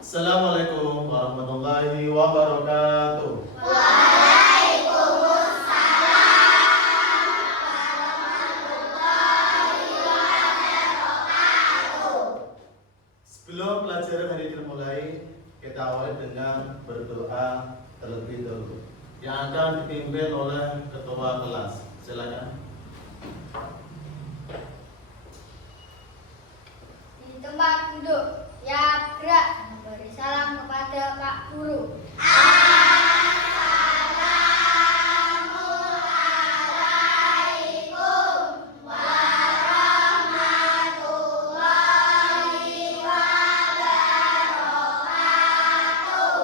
Assalamualaikum warahmatullahi wabarakatuh. Sebelum pelajaran hari ini dimulai, kita awali dengan berdoa terlebih dahulu yang akan dipimpin oleh ketua kelas. Silakan. Di tempat duduk, ya gerak memberi salam kepada Pak Guru.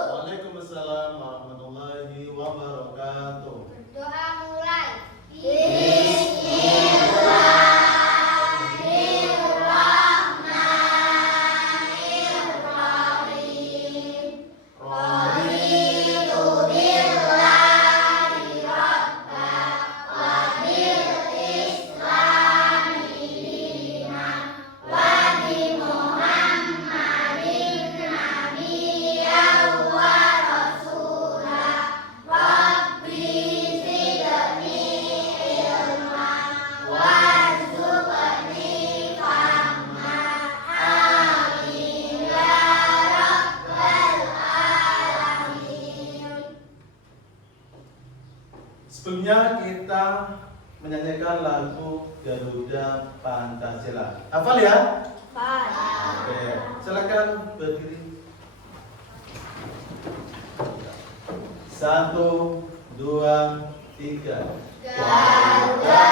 Waalaikumsalam warahmatullahi wabarakatuh. Berdoa mulai. Sebelumnya kita menyanyikan lagu Garuda Pancasila. Hafal ya? Oke, silakan berdiri. 1, 2, 3. Garuda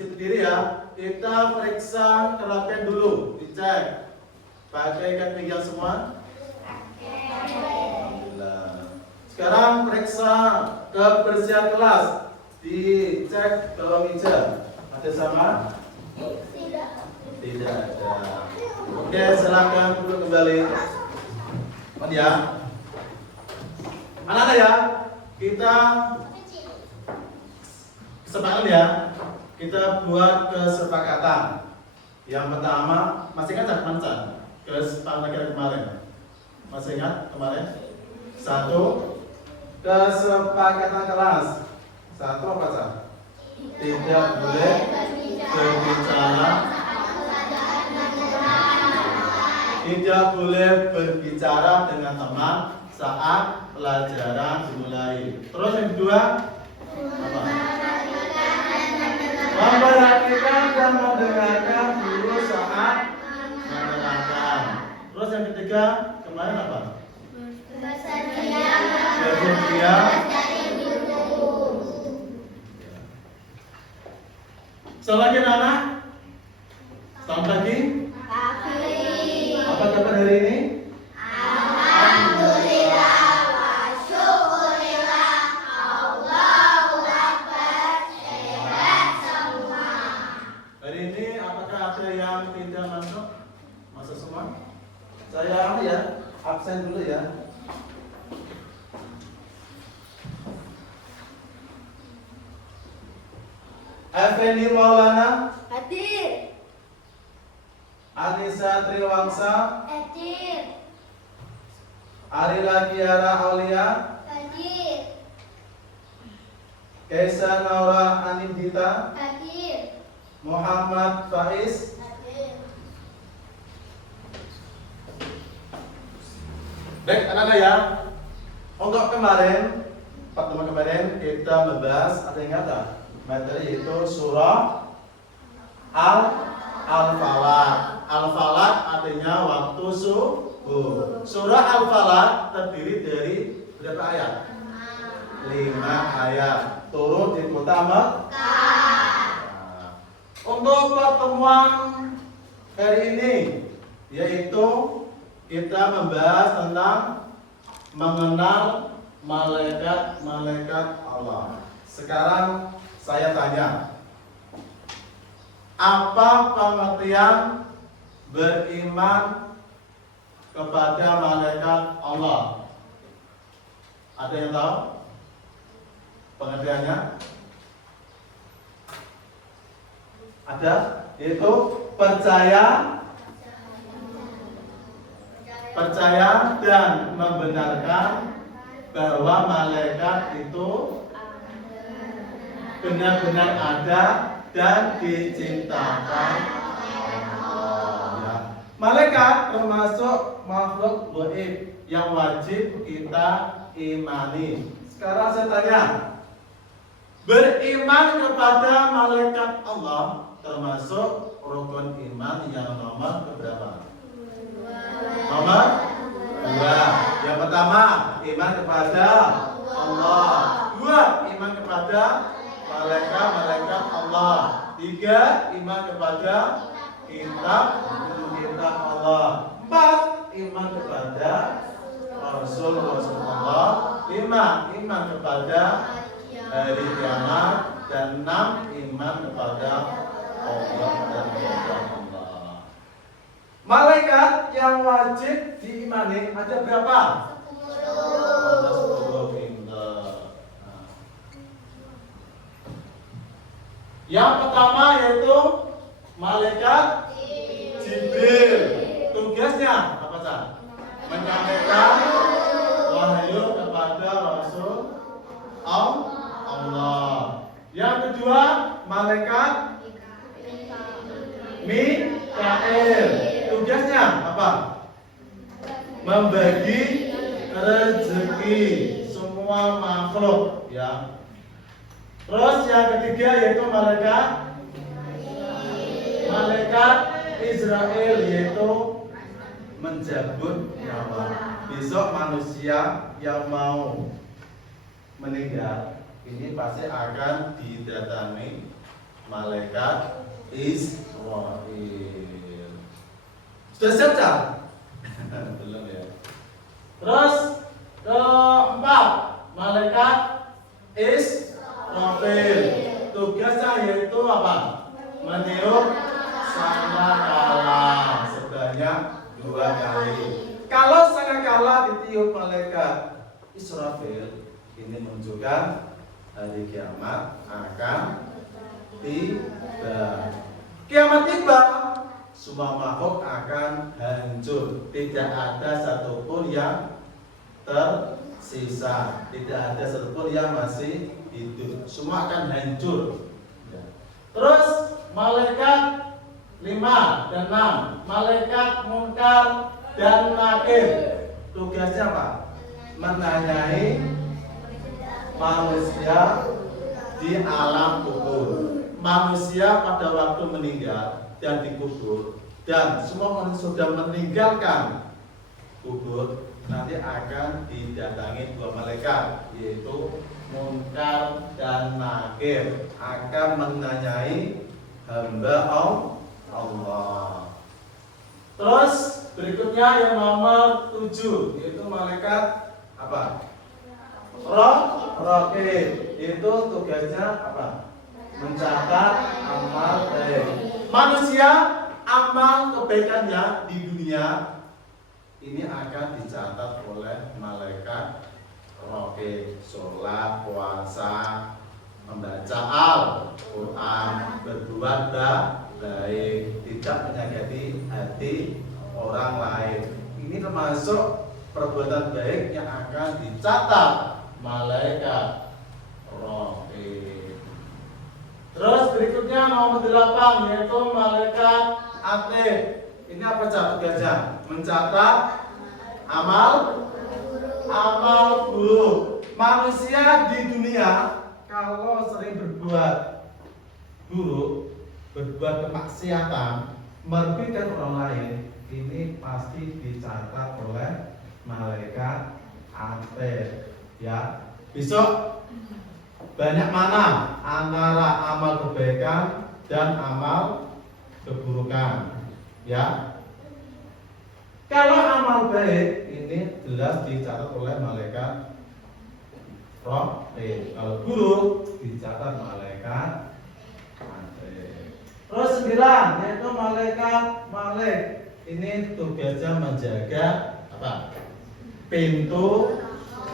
berdiri ya, kita periksa kerapian dulu, dicek pakai ikat pinggang semua. Alhamdulillah. Sekarang periksa kebersihan kelas, dicek bawah meja ada sama? Tidak ada. Oke, silakan duduk kembali. Ya, anak-anak ya, kita kesepakatan ya. Kita buat kesepakatan. Yang pertama, masih ingat Mancan? Kesepakatan kemarin. Masih ingat kemarin? 1, kesepakatan kelas. 1 apa saja? Tidak boleh berbicara. Tidak boleh berbicara dengan teman saat pelajaran dimulai. Terus yang kedua, apa? Memperhatikan dan mendengarkan guru saat menerangkan. Terus yang ketiga, kemarin apa? Bersedia. Selamat pagi anak. Selamat pagi. Apa kabar hari ini? Masuk semua? Saya ya, absen dulu ya. Effendi Maulana Hadir. Anissa Triwangsa Hadir. Arila Kiara Aulia Hadir. Kaisa Naura Anindita Hadir. Muhammad Faiz. Baik anak-anak ya, untuk kemarin pertemuan kemarin kita membahas, ada yang ingat tak? Materi yaitu surah Al-Falaq. Al-Falaq artinya waktu subuh. Surah Al-Falaq terdiri dari berapa ayat? 5 ayat. Turun di kota Mekah. Untuk pertemuan hari ini yaitu kita membahas tentang mengenal malaikat-malaikat Allah. Sekarang saya tanya, apa pengertian beriman kepada malaikat Allah? Ada yang tahu pengertiannya? Ada, yaitu percaya dan membenarkan bahwa malaikat itu benar-benar ada dan diciptakan Allah. Ya. Malaikat termasuk makhluk gaib yang wajib kita imani. Sekarang saya tanya, beriman kepada malaikat Allah termasuk rukun iman yang nomor berapa? Nomor 2. Yang pertama, iman kepada Allah. 2, iman kepada malaikat Allah. 3, iman kepada kitab Allah. 4, iman kepada Rasul Allah. 5, iman kepada hari kiamat. Dan 6, iman kepada Allah dan Allah. Malaikat yang wajib diimani ada berapa? 10. Yang pertama yaitu malaikat Jibril. Tugasnya apa sah? Menyampaikan wahyu kepada Rasul Allah. Yang kedua malaikat Mikail. Tugasnya apa? Membagi rezeki semua makhluk, ya. Terus yang ketiga yaitu malaikat Israel, yaitu mencabut nyawa. Besok manusia yang mau meninggal ini pasti akan didatangi malaikat Israel. Sudah siap tak? Belum ya. Terus keempat, malaikat Israfil. Tugasnya yaitu apa? Meniup sangkakala sebanyak 2 kali. Kalau sangkakala ditiup malaikat Israfil, ini menunjukkan hari kiamat akan tiba. Kiamat tiba, semua makhluk akan hancur. Tidak ada satupun yang tersisa. Tidak ada satupun yang masih hidup. Semua akan hancur. Terus malaikat 5 dan 6, malaikat Munkar dan Nakir. Tugasnya apa? Menanyai manusia di alam kubur. Manusia pada waktu meninggal dan dikubur, dan semua manusia sudah meninggalkan kubur, nanti akan didatangi 2 malaikat, yaitu Munkar dan Nakir, akan menanyai hamba Allah. Terus berikutnya yang nomor 7, yaitu malaikat apa? Raqib. Itu tugasnya apa? Mencatat amal baik. Manusia, amal kebaikannya di dunia ini akan dicatat oleh malaikat Raqib. Sholat, puasa, membaca Al-Quran, berbuat baik, tidak menyakiti hati orang lain. Ini termasuk perbuatan baik yang akan dicatat malaikat Raqib. Terus berikutnya nomor 8, yaitu malaikat Atid. Ini apa tugasnya? Mencatat amal buruk. manusia di dunia kalau sering berbuat buruk, berbuat kemaksiatan, merugikan orang lain, ini pasti dicatat oleh malaikat akhir. Ya, besok banyak mana antara amal kebaikan dan amal keburukan. Ya, kalau amal baik ini jelas dicatat oleh malaikat rohim. Kalau buruk dicatat malaikat akhir. Terus 9 yaitu malaikat Malik. Ini tugasnya menjaga apa? Pintu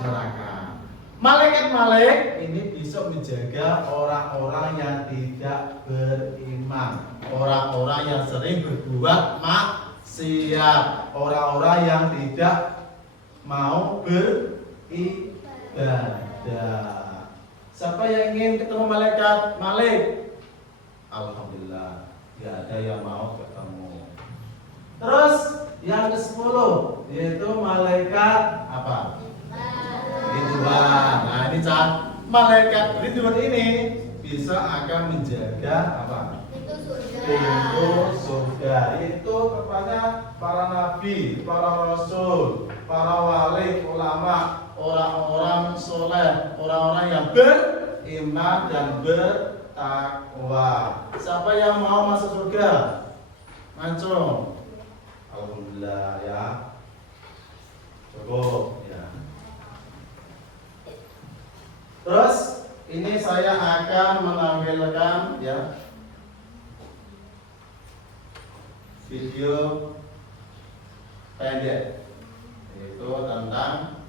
neraka. Malaikat Malik ini bisa menjaga orang-orang yang tidak beriman, orang-orang yang sering berbuat maksiat, orang-orang yang tidak mau beribadah. Siapa yang ingin ketemu malaikat Malik? Alhamdulillah, tidak ada yang mau ketemu. Terus yang ke-10 yaitu malaikat apa? Ridwan. Nah, ini saat malaikat Ridwan ini bisa akan menjaga apa? Pintu surga. Itu kepada para nabi, para rasul, para wali, ulama, orang-orang soleh, orang-orang yang beriman dan bertakwa. Siapa yang mau masuk surga? Mancung. Alhamdulillah ya. Cukup ya. Terus ini saya akan menampilkan ya video pendek yaitu tentang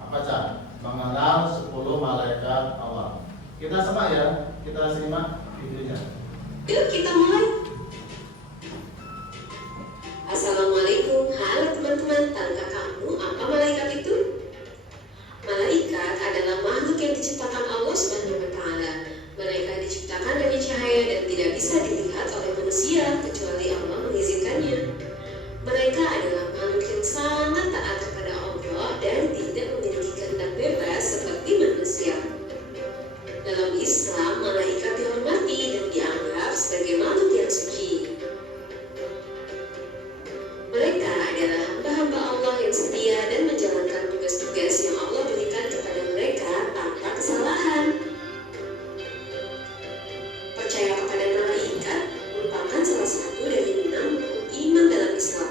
apa Cak? Mengenal 10 malaikat Allah. Kita simak ya, kita simak videonya. Yuk kita mulai. Assalamualaikum, halo teman-teman. Tahukah kamu apa malaikat itu? Malaikat adalah makhluk yang diciptakan Allah Subhanahu wa Ta'ala. Mereka diciptakan dari cahaya dan tidak bisa dilihat oleh manusia kecuali Allah mengizinkannya. Mereka adalah makhluk yang sangat taat kepada Allah dan tidak memiliki kehendak bebas seperti manusia. Dalam Islam, malaikat dihormati dan dianggap sebagai makhluk yang suci. Mereka adalah hamba-hamba Allah yang setia dan menjalankan tugas-tugas yang Allah berikan kepada mereka tanpa kesalahan. Percaya kepada malaikat merupakan salah satu dari 6 rukun iman dalam Islam.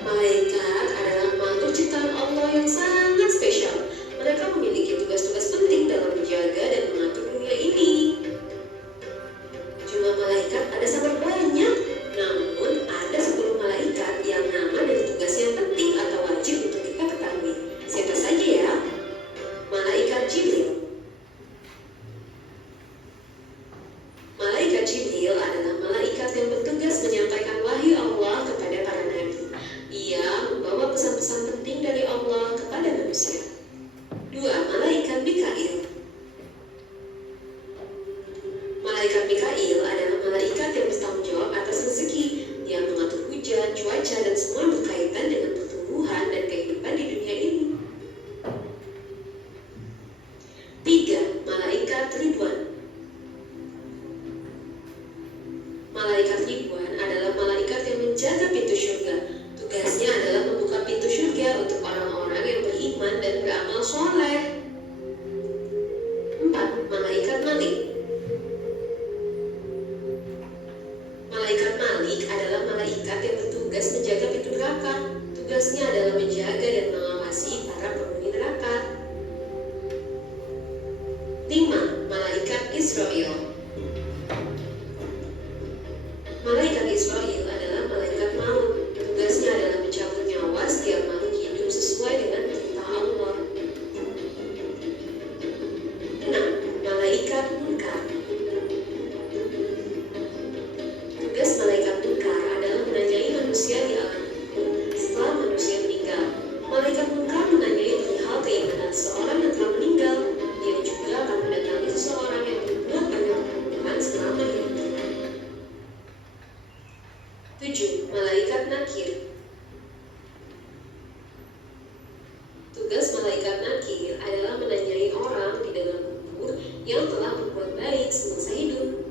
Malaikat adalah makhluk ciptaan Allah yang sangat spesial. Mereka memiliki tugas-tugas penting dalam menjaga dan mengatur dunia ini. Jumlah malaikat ada sangat banyak, namun ada 10 malaikat yang nama dan tugas yang penting atau wajib untuk kita ketahui. Siapa saja ya? Malaikat Jibril. Malaikat Jibril adalah malaikat yang bertugas menyampaikan wahyu Allah kepada para nabi. Ia membawa pesan-pesan penting dari Allah kepada manusia. 2. Malaikat Mikail. Malaikat Mikail adalah malaikat yang bertanggung jawab atas rezeki. Dia mengatur hujan, cuaca, dan semua berkaitan dengan pertumbuhan dan kehidupan di dunia ini. 3. Malaikat Ridwan. Malaikat Ridwan adalah malaikat yang menjaga pintu surga. Tugasnya adalah membuka pintu surga untuk orang-orang yang beriman dan beramal soleh. 4. Malaikat Malik. Malaikat Malik adalah malaikat yang bertugas menjaga pintu neraka. Tugasnya adalah menjaga dan mengawasi para penghuni neraka. 5. Malaikat Israel. Malaikat Israel adalah malaikat maut. Tugasnya adalah mencabut nyawa setiap makhluk hidup sesuai dengan perintah Allah. malaikat nakir adalah menanyai orang di dalam kubur yang telah berbuat baik semasa hidup.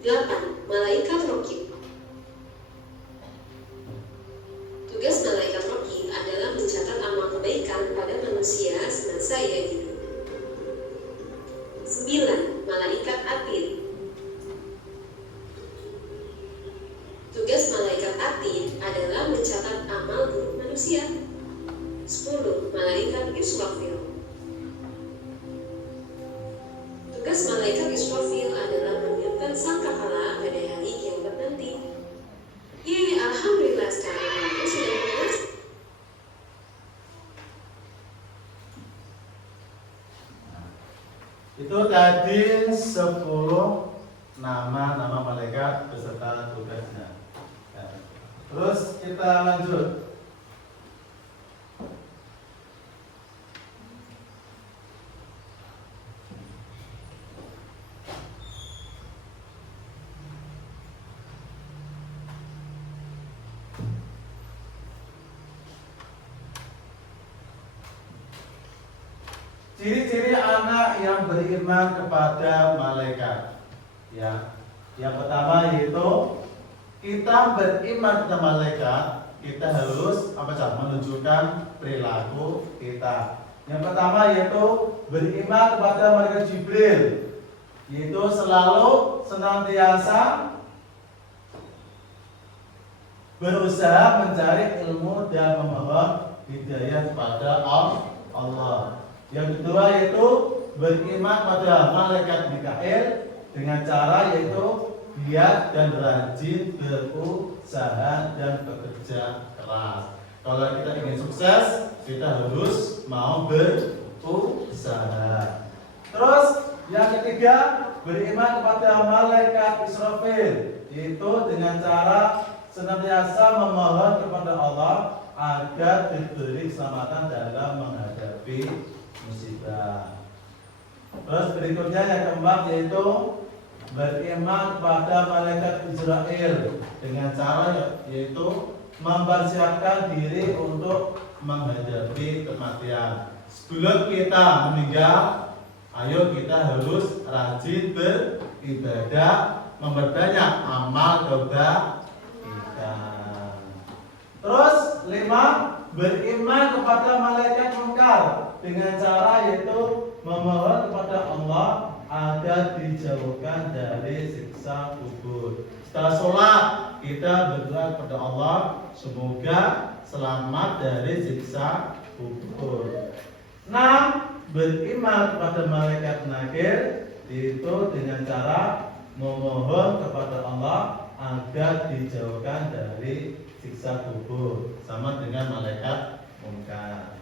8. Malaikat Raqib. Tugas malaikat Raqib adalah mencatat amal kebaikan pada manusia semasa ia hidup. 9. Malaikat Atid. Tugas malaikat Atid adalah mencatat amal buruk manusia. 10. Malaikat Israfil. Tugas malaikat Israfil adalah menyiapkan sangkakala pada hari kiamat nanti. Yeay, alhamdulillah sekarang kamu sudah mengenal. Itu tadi 10 nama malaikat beserta tugasnya. Ya. Terus kita lanjut. Ciri-ciri anak yang beriman kepada malaikat. Ya, yang pertama yaitu kita beriman kepada malaikat, kita harus menunjukkan perilaku kita. Yang pertama yaitu beriman kepada malaikat Jibril, yaitu selalu senantiasa berusaha mencari ilmu dan memohon hidayah kepada Allah. Yang kedua yaitu beriman pada malaikat Mikail dengan cara yaitu giat dan rajin berusaha dan bekerja keras. Kalau kita ingin sukses, kita harus mau berusaha. Terus yang ketiga, beriman kepada malaikat Israfil, yaitu dengan cara senantiasa memohon kepada Allah agar diberi keselamatan dalam menghadapi musibah. Terus berikutnya yang keempat yaitu beriman kepada malaikat Israel dengan cara yaitu mempersiapkan diri untuk menghadapi kematian. Sebelum kita meninggal, ayo kita harus rajin beribadah, memperbanyak amal doa kita. Terus 5, beriman kepada malaikat munkar dengan cara yaitu memohon kepada Allah agar dijauhkan dari siksa kubur. Setelah sholat kita berdoa kepada Allah semoga selamat dari siksa kubur. 6, beriman kepada malaikat nakir, itu dengan cara memohon kepada Allah agar dijauhkan dari siksa kubur, sama dengan malaikat munkar.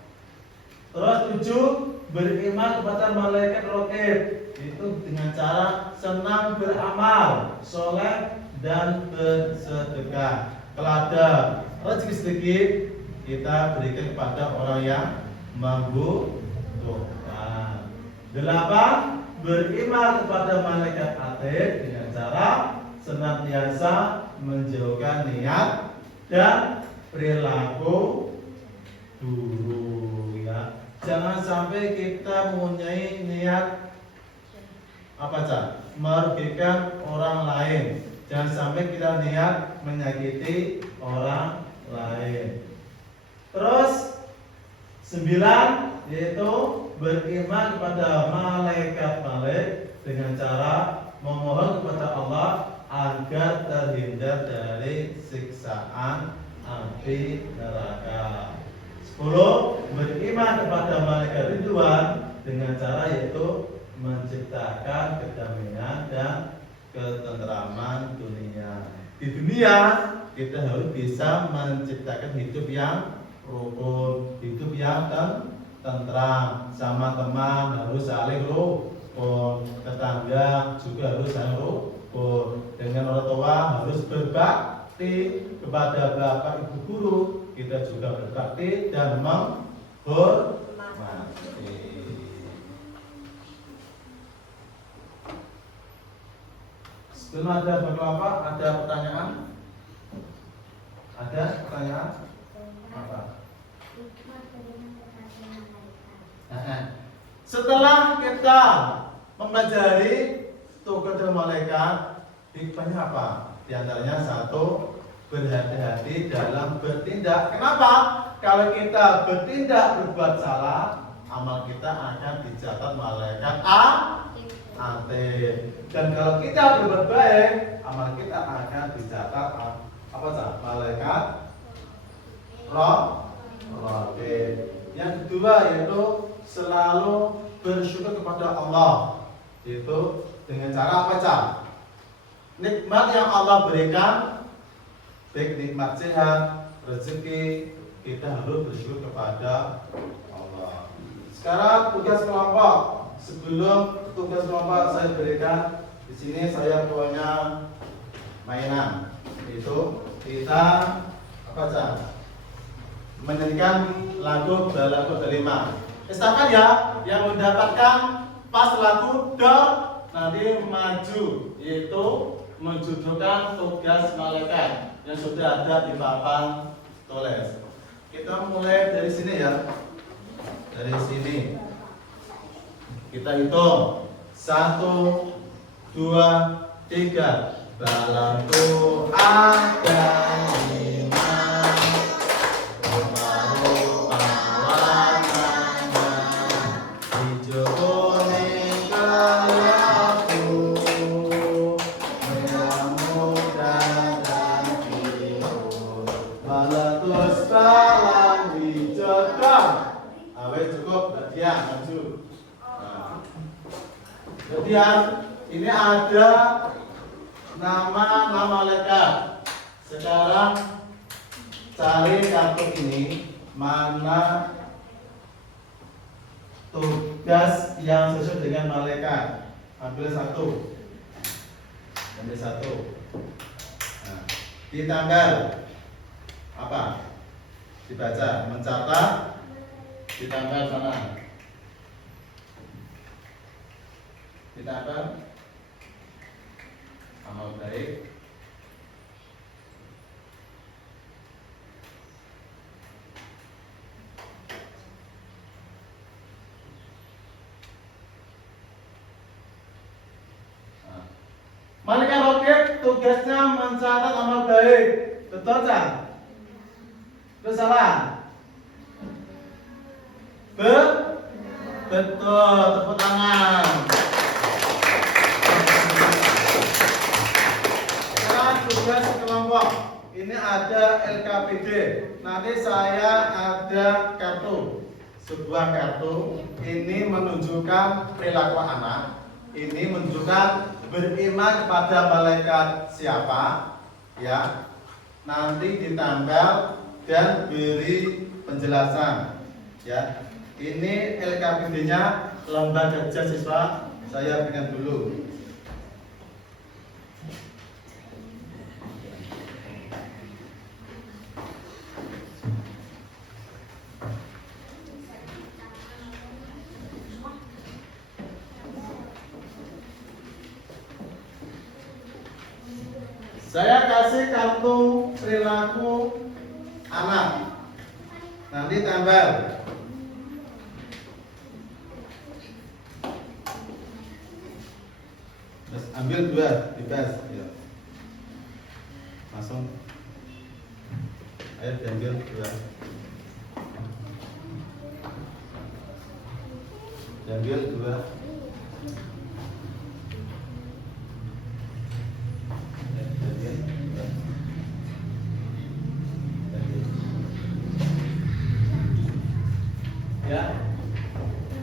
Terus 7, beriman kepada malaikat Raqib, itu dengan cara senang beramal, soleh dan bersedekah. Kalau ada rezeki sedikit, kita berikan kepada orang yang membutuhkan. 8, beriman kepada malaikat Atid dengan cara senantiasa menjauhkan niat dan perilaku buruk, ya. Jangan sampai kita mempunyai niat merugikan orang lain. Jangan sampai kita niat menyakiti orang lain. Terus 9 yaitu beriman kepada malaikat dengan cara memohon kepada Allah agar terhindar dari siksaan api neraka. 10, beriman kepada malaikat Ridwan dengan cara yaitu menciptakan kedamaian dan ketentraman dunia. Di dunia kita harus bisa menciptakan hidup yang rukun, hidup yang tentram, sama teman harus saling rukun, tetangga juga harus saling rukun, dengan orang tua harus berbakti kepada bapak ibu guru, kita juga berbakti dan menghormati. Sebelum ada berkelapa, ada pertanyaan? Ada pertanyaan? Apa? Setelah kita mempelajari tugas dari malaikat, hikmahnya apa? Di antaranya satu, berhati-hati dalam bertindak. Kenapa? Kalau kita bertindak berbuat salah, amal kita akan dicatat malaikat atir. Dan kalau kita berbuat baik, amal kita akan dicatat apa sah? Malaikat raqib. Yang kedua yaitu selalu bersyukur kepada Allah. Itu dengan cara apa sah? Nikmat yang Allah berikan, baik nikmat sehat, rezeki, kita harus bersyukur kepada Allah. Sekarang tugas kelompok. Sebelum tugas kelompok saya berikan, di sini saya punya mainan. Itu kita apa saja? Menyanyikan lagu balago delima. Estafet ya, yang mendapatkan pas lagu do nanti maju, yaitu menjudukan tugas malaikat yang sudah ada di papan tulis. Kita mulai dari sini ya. Dari sini. Kita hitung 1, 2, 3. Balago ada 5. Rupa-rupa warnanya hijau kuning kelabu, merah muda dan biru. Balatus balang hijau dong. Awet cukup, bagian maju. Kemudian ini ada nama malaikat. Sekarang cari kartu ini, mana tugas yang sesuai dengan malaikat. Ambil satu. Ambil satu. Nah, di tanggal apa? Dibaca, mencatat di tanggal sana. Ditambah amal baik, malaikat raqib tugasnya mencatat amal baik. Betul tak? Betul salah? Betul, tepuk tangan. Tugas kelompok ini ada LKPD. Nanti saya ada kartu, sebuah kartu. Ini menunjukkan perilaku anak. Ini menunjukkan beriman kepada malaikat siapa, ya. Nanti ditambah dan beri penjelasan, ya. Ini LKPD-nya, lembar kerja siswa. Saya berikan dulu. Saya kasih kartu perilaku anak. Nanti tambah. Terus ambil 2, bebas. Ya. Langsung. Ayo diambil 2. Diambil 2. Ya,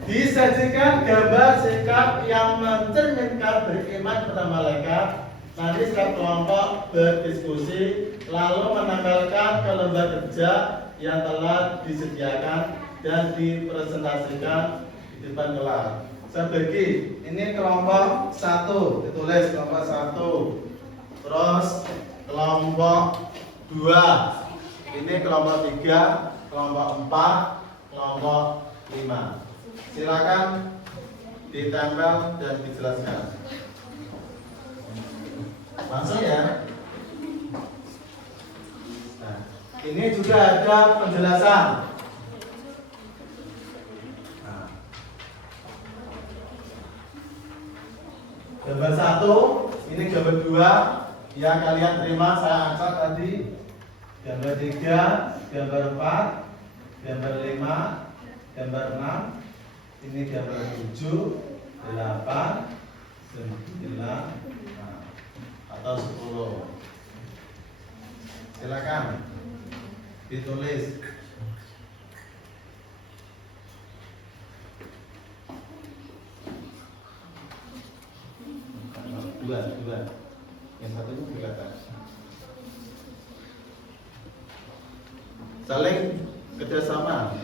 disajikan gambar sikap yang mencerminkan beriman kepada malaikat. Nanti setiap kelompok berdiskusi lalu menempelkan ke lembar kerja yang telah disediakan dan dipresentasikan di depan kelas. Saya bagi, ini kelompok 1, ditulis kelompok 1. Terus kelompok 2, ini kelompok 3, kelompok 4, kelompok 5. Silakan ditempel dan dijelaskan. Langsung ya. Nah, ini juga ada penjelasan. Nah, Gambar 1, ini gambar 2 yang kalian terima saya angkat tadi. Gambar 3, gambar 4, gambar 5, gambar 6, ini gambar 7, 8, 9, atau 10. Silakan ditulis. Dua. Yang satunya kelihatan. Saling kerjasama.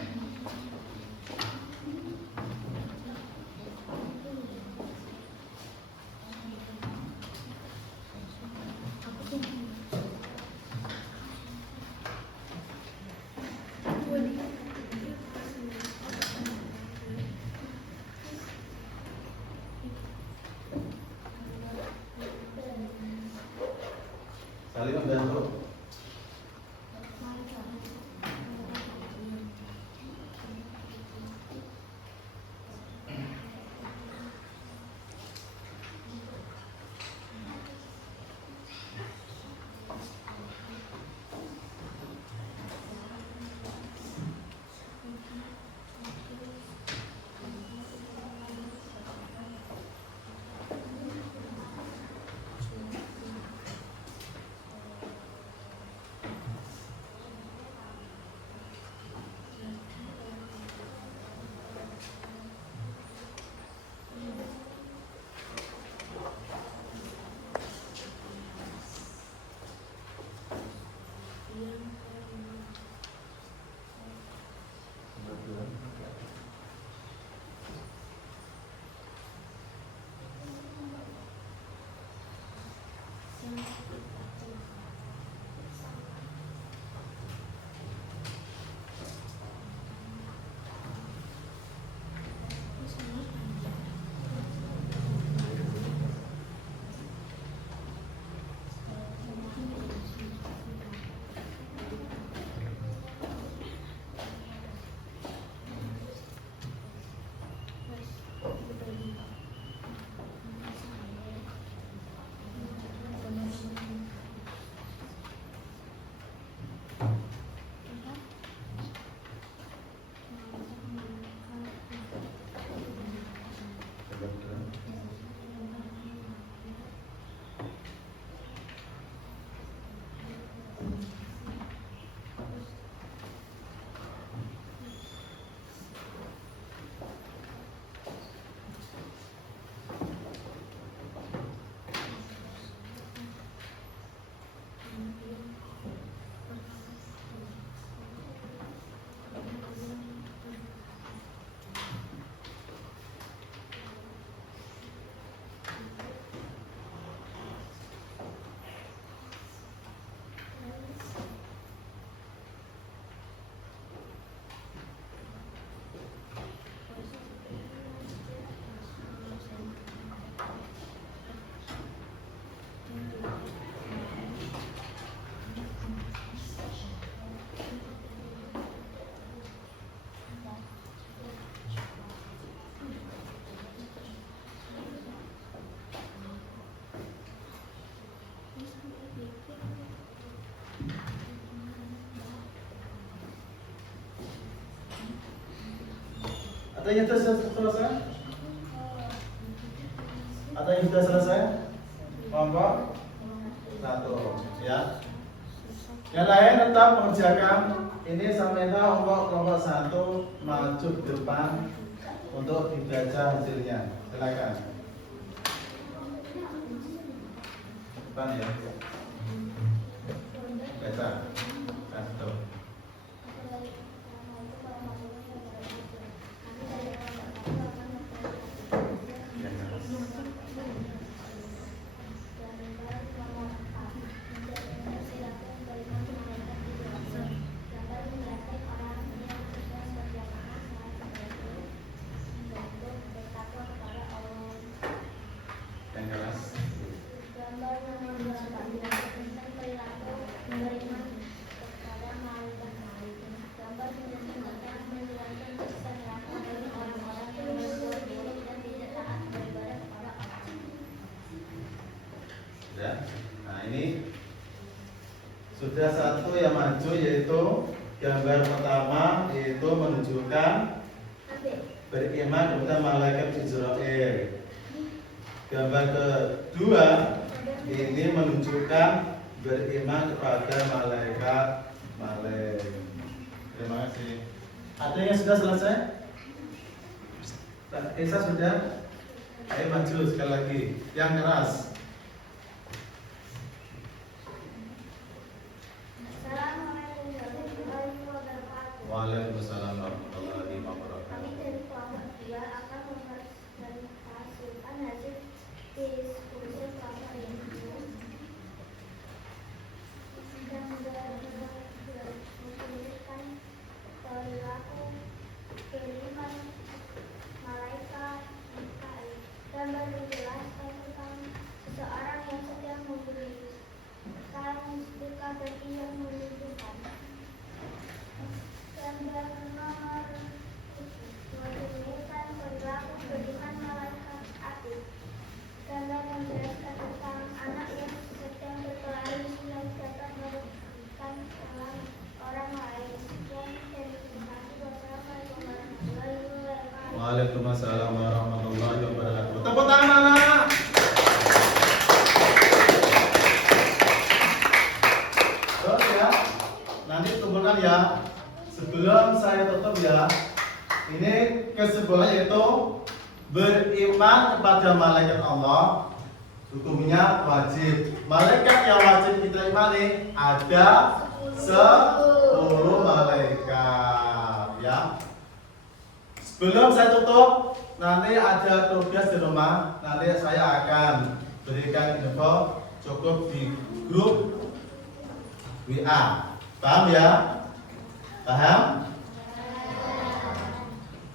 Saling membantu. Ada yang sudah selesai? Ada yang sudah selesai? Kelompok 1 ya. Yang lain tetap mengerjakan. Ini saya minta untuk kelompok 1 maju ke depan untuk dibaca hasilnya. Silakan. Depan ya. Baca. 1. Gambar nomor 2 Pak. Tentang perilaku menerima Sudah satu yang maju, yaitu gambar pertama, yaitu menunjukkan beriman kepada malaikat Israel. Gambar kedua ini menunjukkan beriman kepada malaikat. Terima kasih. Ada yang sudah selesai? Esa sudah? Ayo maju sekali lagi, yang keras. Assalamualaikum warahmatullahi wabarakatuh. Waalaikumsalam warahmatullahi wabarakatuh. Kami dari kelompok 2 akan mempresentasikan hasil diskusi kelompok ini. Menunjukkan perilaku beriman malaikat Mikail. Gambar menjelaskan tentang seseorang yang sedang memberi salam duka bagi yang membutuhkan. Gambar nomor 7 menunjukkan perilaku beriman malaikat api. Gambar menjelaskan tentang anak yang sedang berkelahi yang dapat merugikan orang lain. Sekian dan terima kasih. Wassalamualaikum warahmatullahi wabarakatuh. Waalaikumsalam warahmatullahi wabarakatuh. Tepuk tangan anak. Terus ya, nanti kumpulkan ya. Sebelum saya tutup ya, ini kesimpulannya yaitu beriman kepada malaikat Allah hukumnya wajib. Malaikat yang wajib kita imani ada 10 malaikat ya. Sebelum saya tutup, nanti ada tugas di rumah. Nanti saya akan berikan info cukup di grup WA. Paham ya? Paham?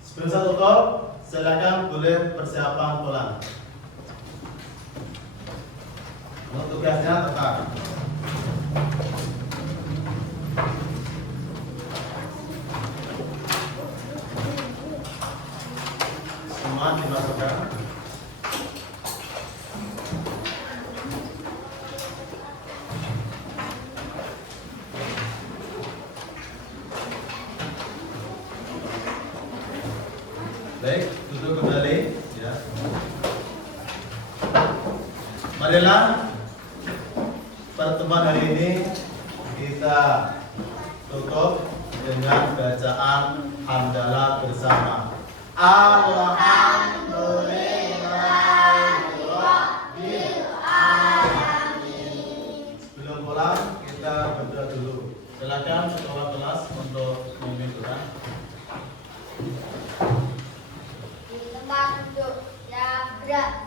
Sebelum saya tutup, silakan boleh persiapan pulang. Untuk tugasnya tetap. Semua dimasukkan. Baik, duduk kembali ya. Marilah pertemuan hari ini kita tutup dengan bacaan hamdalah bersama. Alhamdulillahirabbil alamin. Sebelum pulang kita berdoa dulu. Silakan sekolah kelas untuk memimpin doa. Di tempat duduk yang gerak.